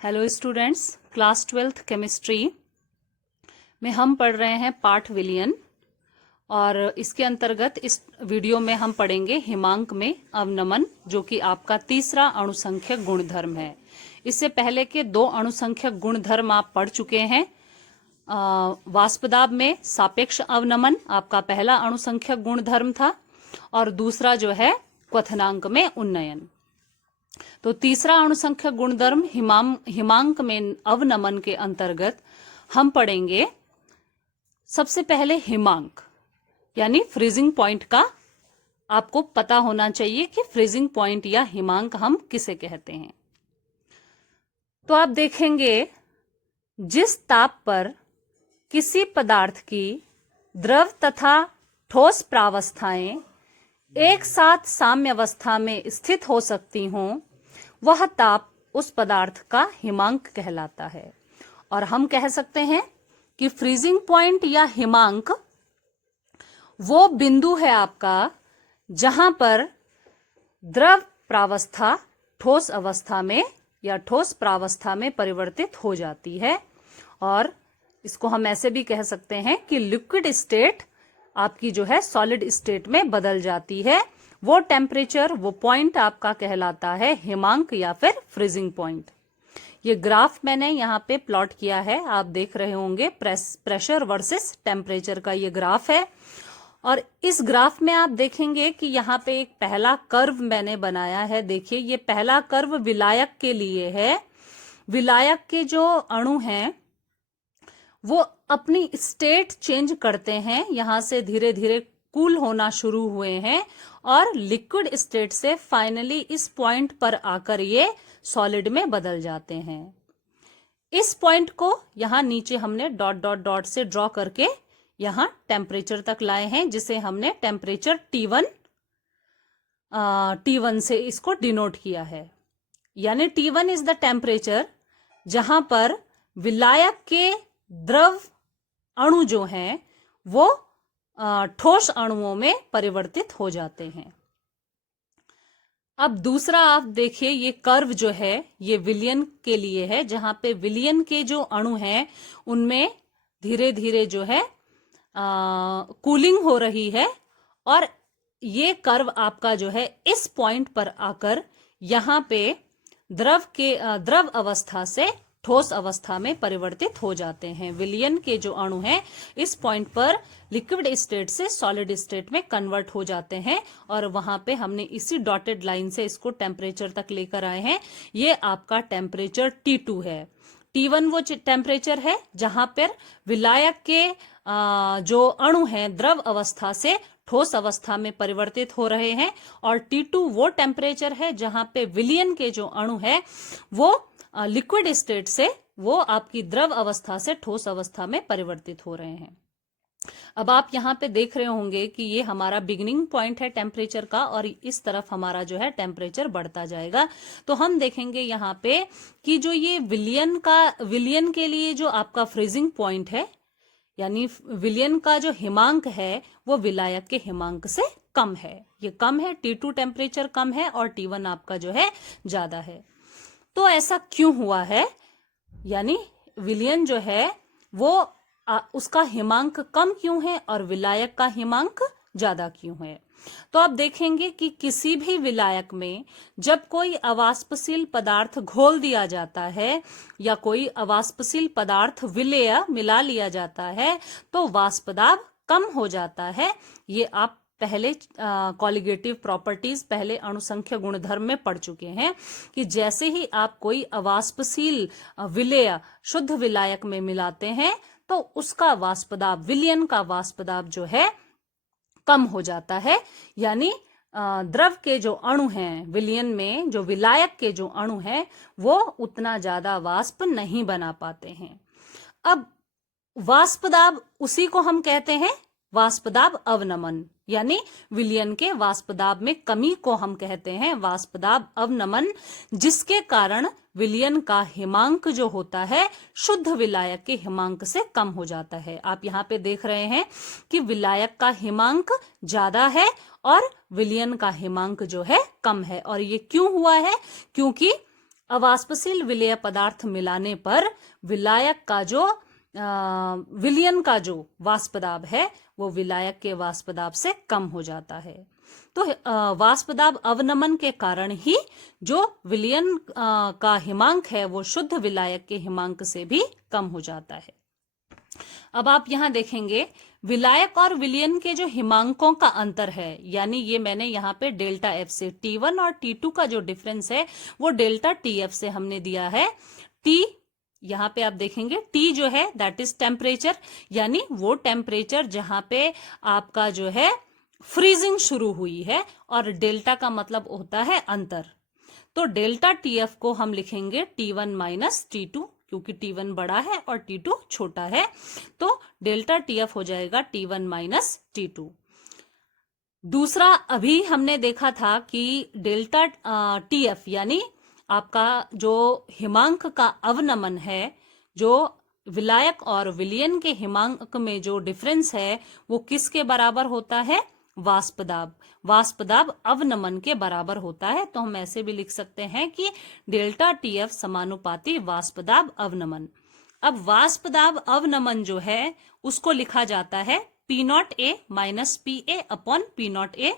Hello students, class 12th chemistry में हम पढ़ रहे हैं पार्ट विलियन। और इसके अंतर्गत इस वीडियो में हम पढ़ेंगे हिमांक में अवनमन, जो कि आपका तीसरा अणुसंख्यक गुणधर्म है। इससे पहले के दो अणुसंख्यक गुणधर्म आप पढ़ चुके हैं। वाष्पदाब में सापेक्ष अवनमन आपका पहला अणुसंख्यक गुणधर्म था, और दूसरा जो है क्वथनांक में उन्नयन। तो तीसरा अणुसंख्यक गुणधर्म हिमांक में अवनमन के अंतर्गत हम पढ़ेंगे सबसे पहले हिमांक, यानी फ्रीजिंग पॉइंट का आपको पता होना चाहिए कि फ्रीजिंग पॉइंट या हिमांक हम किसे कहते हैं। तो आप देखेंगे, जिस ताप पर किसी पदार्थ की द्रव तथा ठोस प्रावस्थाएं एक साथ साम्यावस्था में स्थित हो सकती हों, वह ताप उस पदार्थ का हिमांक कहलाता है। और हम कह सकते हैं कि फ्रीजिंग पॉइंट या हिमांक वो बिंदु है आपका जहां पर द्रव प्रावस्था ठोस अवस्था में या ठोस प्रावस्था में परिवर्तित हो जाती है। और इसको हम ऐसे भी कह सकते हैं कि लिक्विड स्टेट आपकी जो है सॉलिड स्टेट में बदल जाती है। वो टेम्परेचर, वो पॉइंट आपका कहलाता है हिमांक या फिर फ्रीजिंग पॉइंट। ये ग्राफ मैंने यहाँ पे प्लॉट किया है, आप देख रहे होंगे। प्रेशर वर्सेस टेम्परेचर का ये ग्राफ है। और इस ग्राफ में आप देखेंगे कि यहाँ पे एक पहला कर्व मैंने बनाया है। देखिए, ये पहला कर्व विलायक के लिए है। विलायक के जो अणु हैं वो अपनी स्टेट चेंज करते हैं, यहां से धीरे धीरे कूल होना शुरू हुए हैं और लिक्विड स्टेट से फाइनली इस पॉइंट पर आकर ये सॉलिड में बदल जाते हैं। इस पॉइंट को यहां नीचे हमने डॉट डॉट डॉट से ड्रॉ करके यहां टेम्परेचर तक लाए हैं, जिसे हमने टेम्परेचर T1 से इसको डिनोट किया है। यानी T1 इज द टेम्परेचर जहां पर विलायक के द्रव अणु जो हैं वो ठोस अणुओं में परिवर्तित हो जाते हैं। अब दूसरा आप देखिए, ये कर्व जो है ये विलियन के लिए है, जहां पे विलियन के जो अणु हैं उनमें धीरे धीरे जो है कूलिंग हो रही है। और ये कर्व आपका जो है इस पॉइंट पर आकर यहाँ पे द्रव अवस्था से ठोस अवस्था में परिवर्तित हो जाते हैं। विलियन के जो अणु हैं इस पॉइंट पर लिक्विड स्टेट से सॉलिड स्टेट में कन्वर्ट हो जाते हैं। और वहां पे हमने इसी डॉटेड लाइन से इसको टेम्परेचर तक लेकर आए हैं। ये आपका टेम्परेचर T2 है। T1 वो टेम्परेचर है जहां पर विलायक के जो अणु हैं द्रव अवस्था से ठोस अवस्था में परिवर्तित हो रहे हैं। और T2 वो टेम्परेचर है जहां पे विलियन के जो अणु है वो लिक्विड स्टेट से वो आपकी द्रव अवस्था से ठोस अवस्था में परिवर्तित हो रहे हैं। अब आप यहाँ पे देख रहे होंगे कि ये हमारा बिगिनिंग पॉइंट है टेम्परेचर का, और इस तरफ हमारा जो है टेम्परेचर बढ़ता जाएगा। तो हम देखेंगे यहाँ पे कि जो ये विलियन के लिए जो आपका फ्रीजिंग पॉइंट है, यानी विलियन का जो हिमांक है वो विलायक के हिमांक से कम है। ये कम है, T2 टेम्परेचर कम है और T1 आपका जो है ज्यादा है। तो ऐसा क्यों हुआ है? यानी विलियन जो है वो उसका हिमांक कम क्यों है और विलायक का हिमांक ज्यादा क्यों है? तो आप देखेंगे कि किसी भी विलायक में जब कोई अवाष्पशील पदार्थ घोल दिया जाता है या कोई अवाष्पशील पदार्थ विलेय मिला लिया जाता है तो वाष्पदाब कम हो जाता है। ये आप पहले कॉलिगेटिव प्रॉपर्टीज, पहले अणुसंख्य गुणधर्म में पढ़ चुके हैं कि जैसे ही आप कोई अवाष्पशील विलेय शुद्ध विलायक में मिलाते हैं तो उसका वाष्पदाब, विलियन का वाष्पदाब जो है कम हो जाता है। यानी द्रव के जो अणु हैं विलियन में, जो विलायक के जो अणु हैं वो उतना ज्यादा वाष्प नहीं बना पाते हैं। अब वाष्पदाब उसी को हम कहते हैं वाष्पदाब अवनमन, यानी विलियन के वाष्पदाब में कमी को हम कहते हैं वाष्पदाब अवनमन, जिसके कारण विलियन का हिमांक जो होता है शुद्ध विलायक के हिमांक से कम हो जाता है। आप यहाँ पे देख रहे हैं कि विलायक का हिमांक ज्यादा है और विलियन का हिमांक जो है कम है। और ये क्यों हुआ है? क्योंकि अवाष्पशील विलेय पदार्थ मिलाने पर विलायक का जो विलयन का जो वाष्प दाब है वो विलायक के वाष्प दाब से कम हो जाता है। तो वाष्प दाब अवनमन के कारण ही जो विलयन का हिमांक है वो शुद्ध विलायक के हिमांक से भी कम हो जाता है। अब आप यहां देखेंगे विलायक और विलयन के जो हिमांकों का अंतर है, यानी ये मैंने यहाँ पे डेल्टा एफ से T1 और T2 का जो डिफरेंस है वो डेल्टा TF से हमने दिया है। T यहाँ पे आप देखेंगे T जो है दैट इज टेम्परेचर, यानी वो टेम्परेचर जहां पे आपका जो है फ्रीजिंग शुरू हुई है, और डेल्टा का मतलब होता है अंतर। तो डेल्टा TF को हम लिखेंगे T1 माइनस T2, क्योंकि T1 बड़ा है और T2 छोटा है, तो डेल्टा TF हो जाएगा T1 माइनस T2। दूसरा, अभी हमने देखा था कि डेल्टा TF यानी आपका जो हिमांक का अवनमन है, जो विलायक और विलयन के हिमांक में जो डिफरेंस है वो किसके बराबर होता है? वाष्प दाब। वाष्प दाब अवनमन के बराबर होता है। तो हम ऐसे भी लिख सकते हैं कि डेल्टा TF समानुपाती वाष्प दाब अवनमन। अब वाष्प दाब अवनमन जो है उसको लिखा जाता है P0A minus PA upon P0A।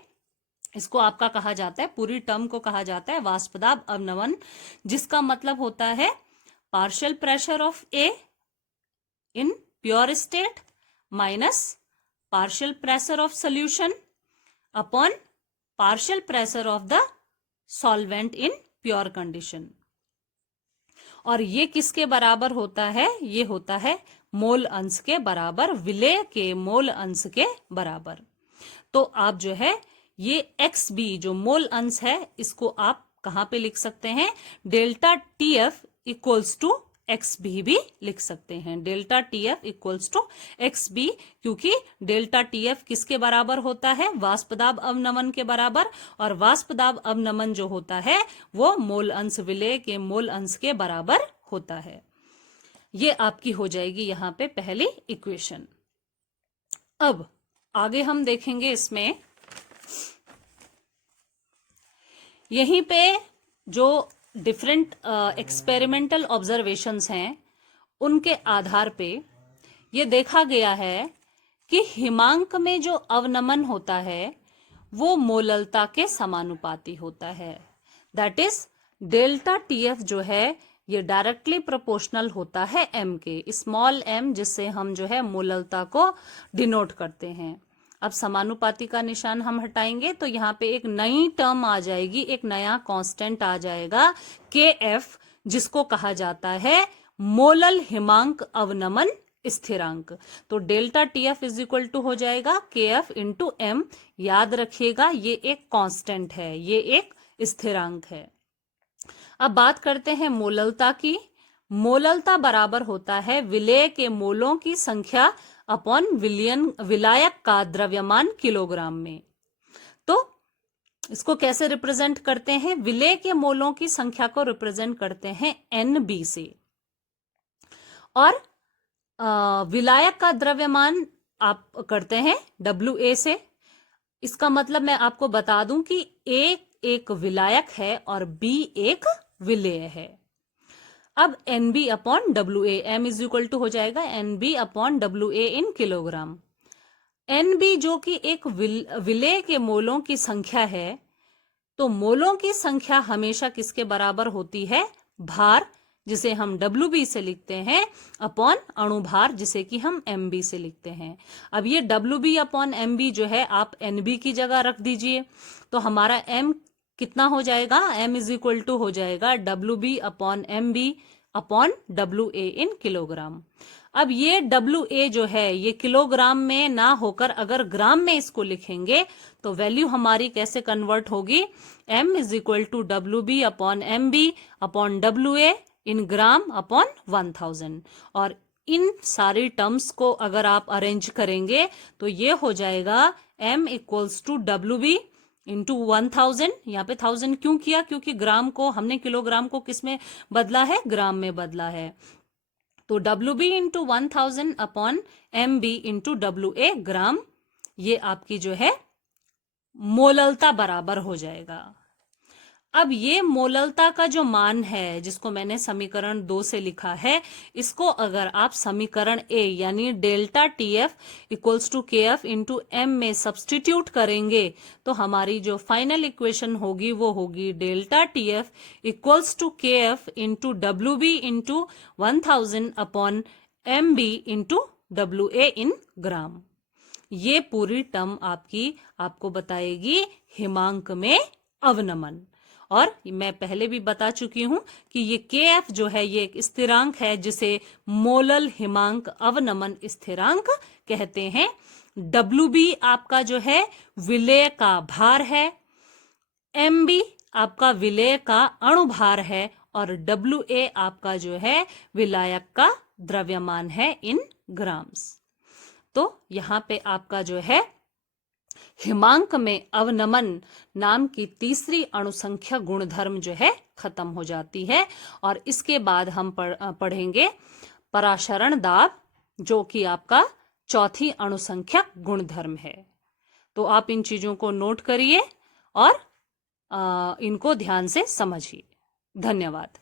इसको आपका कहा जाता है, पूरी टर्म को कहा जाता है वाष्प दाब अवनमन, जिसका मतलब होता है partial pressure of A in pure state minus partial pressure of solution upon partial pressure of the solvent in pure condition. और ये किसके बराबर होता है? ये होता है मोल अंश के बराबर, विलेय के मोल अंश के बराबर। तो आप जो है ये XB जो मोल अंश है इसको आप कहां पे लिख सकते हैं? Delta TF equals to XB भी लिख सकते हैं। Delta TF equals to XB, क्योंकि डेल्टा TF किसके बराबर होता है? वाष्प दाब अवनमन के बराबर, और वाष्प दाब अवनमन जो होता है वो मोल अंश विलेय के मोल अंश के बराबर होता है। ये आपकी हो जाएगी यहां पे पहली इक्वेशन। अब आगे हम देखेंगे इसमें यहीं पे जो डिफरेंट एक्सपेरिमेंटल ऑब्जर्वेशंस हैं उनके आधार पे ये देखा गया है कि हिमांक में जो अवनमन होता है वो मोललता के समानुपाती होता है। दैट इज डेल्टा TF जो है ये डायरेक्टली प्रोपोर्शनल होता है M के, स्मॉल m, जिससे हम जो है मोललता को डिनोट करते हैं। अब समानुपाती का निशान हम हटाएंगे तो यहाँ पे एक नई टर्म आ जाएगी, एक नया कांस्टेंट आ जाएगा KF, जिसको कहा जाता है मोलल हिमांक अवनमन स्थिरांक। तो delta TF is equal to हो जाएगा KF इंटू M। याद रखिएगा ये एक कांस्टेंट है, ये एक स्थिरांक है। अब बात करते हैं मोललता की। मोललता बराबर होता है विलेय के मोलों की संख्या अपॉन विलायक का द्रव्यमान किलोग्राम में। तो इसको कैसे रिप्रेजेंट करते हैं? विलेय के मोलों की संख्या को रिप्रेजेंट करते हैं NB से, और विलायक का द्रव्यमान आप करते हैं WA से। इसका मतलब मैं आपको बता दूं कि A एक विलायक है और B एक विलेय है। अब NB upon WA, M is equal to हो जाएगा NB upon WA in kilogram. NB जो कि एक विलेय के मोलों की संख्या है, तो मोलों की संख्या हमेशा किसके बराबर होती है? भार, जिसे हम WB से लिखते हैं, अपॉन अणुभार, जिसे कि हम MB से लिखते हैं। अब ये WB अपॉन MB जो है आप NB की जगह रख दीजिए, तो हमारा M कितना हो जाएगा? M इज इक्वल टू हो जाएगा WB upon MB upon WA in kilogram. अब ये WA जो है ये किलोग्राम में ना होकर अगर ग्राम में इसको लिखेंगे तो वैल्यू हमारी कैसे कन्वर्ट होगी? M is equal to WB upon MB upon WA in gram upon 1000। और इन सारी टर्म्स को अगर आप अरेंज करेंगे तो ये हो जाएगा M equals to WB into 1000। यहाँ पे 1000 क्यों किया? क्योंकि ग्राम को हमने किलोग्राम को किस में बदला है? ग्राम में बदला है। तो WB into 1000 upon MB into WA ग्राम, ये आपकी जो है मोललता बराबर हो जाएगा। अब ये मोललता का जो मान है जिसको मैंने समीकरण 2 से लिखा है, इसको अगर आप समीकरण ए यानी delta TF equals to K F into M में सब्सटीट्यूट करेंगे तो हमारी जो फाइनल इक्वेशन होगी वो होगी delta TF equals to K F into W B into 1000 upon M B into W A in gram. ये पूरी टर्म आपको बताएगी हिमांक में अवनमन। और मैं पहले भी बता चुकी हूं कि ये के एफ जो है ये एक स्थिरांक है जिसे मोलल हिमांक अवनमन स्थिरांक कहते हैं। डब्ल्यू बी आपका जो है विलेय का भार है, एम बी आपका विलेय का अणुभार है और डब्ल्यू ए आपका जो है विलायक का द्रव्यमान है इन ग्राम्स। तो यहां पे आपका जो है हिमांक में अवनमन नाम की तीसरी अणुसंख्या गुणधर्म जो है खत्म हो जाती है। और इसके बाद हम पढ़ेंगे पराशरण दाब जो कि आपका चौथी अणुसंख्या गुणधर्म है। तो आप इन चीजों को नोट करिए और इनको ध्यान से समझिए। धन्यवाद।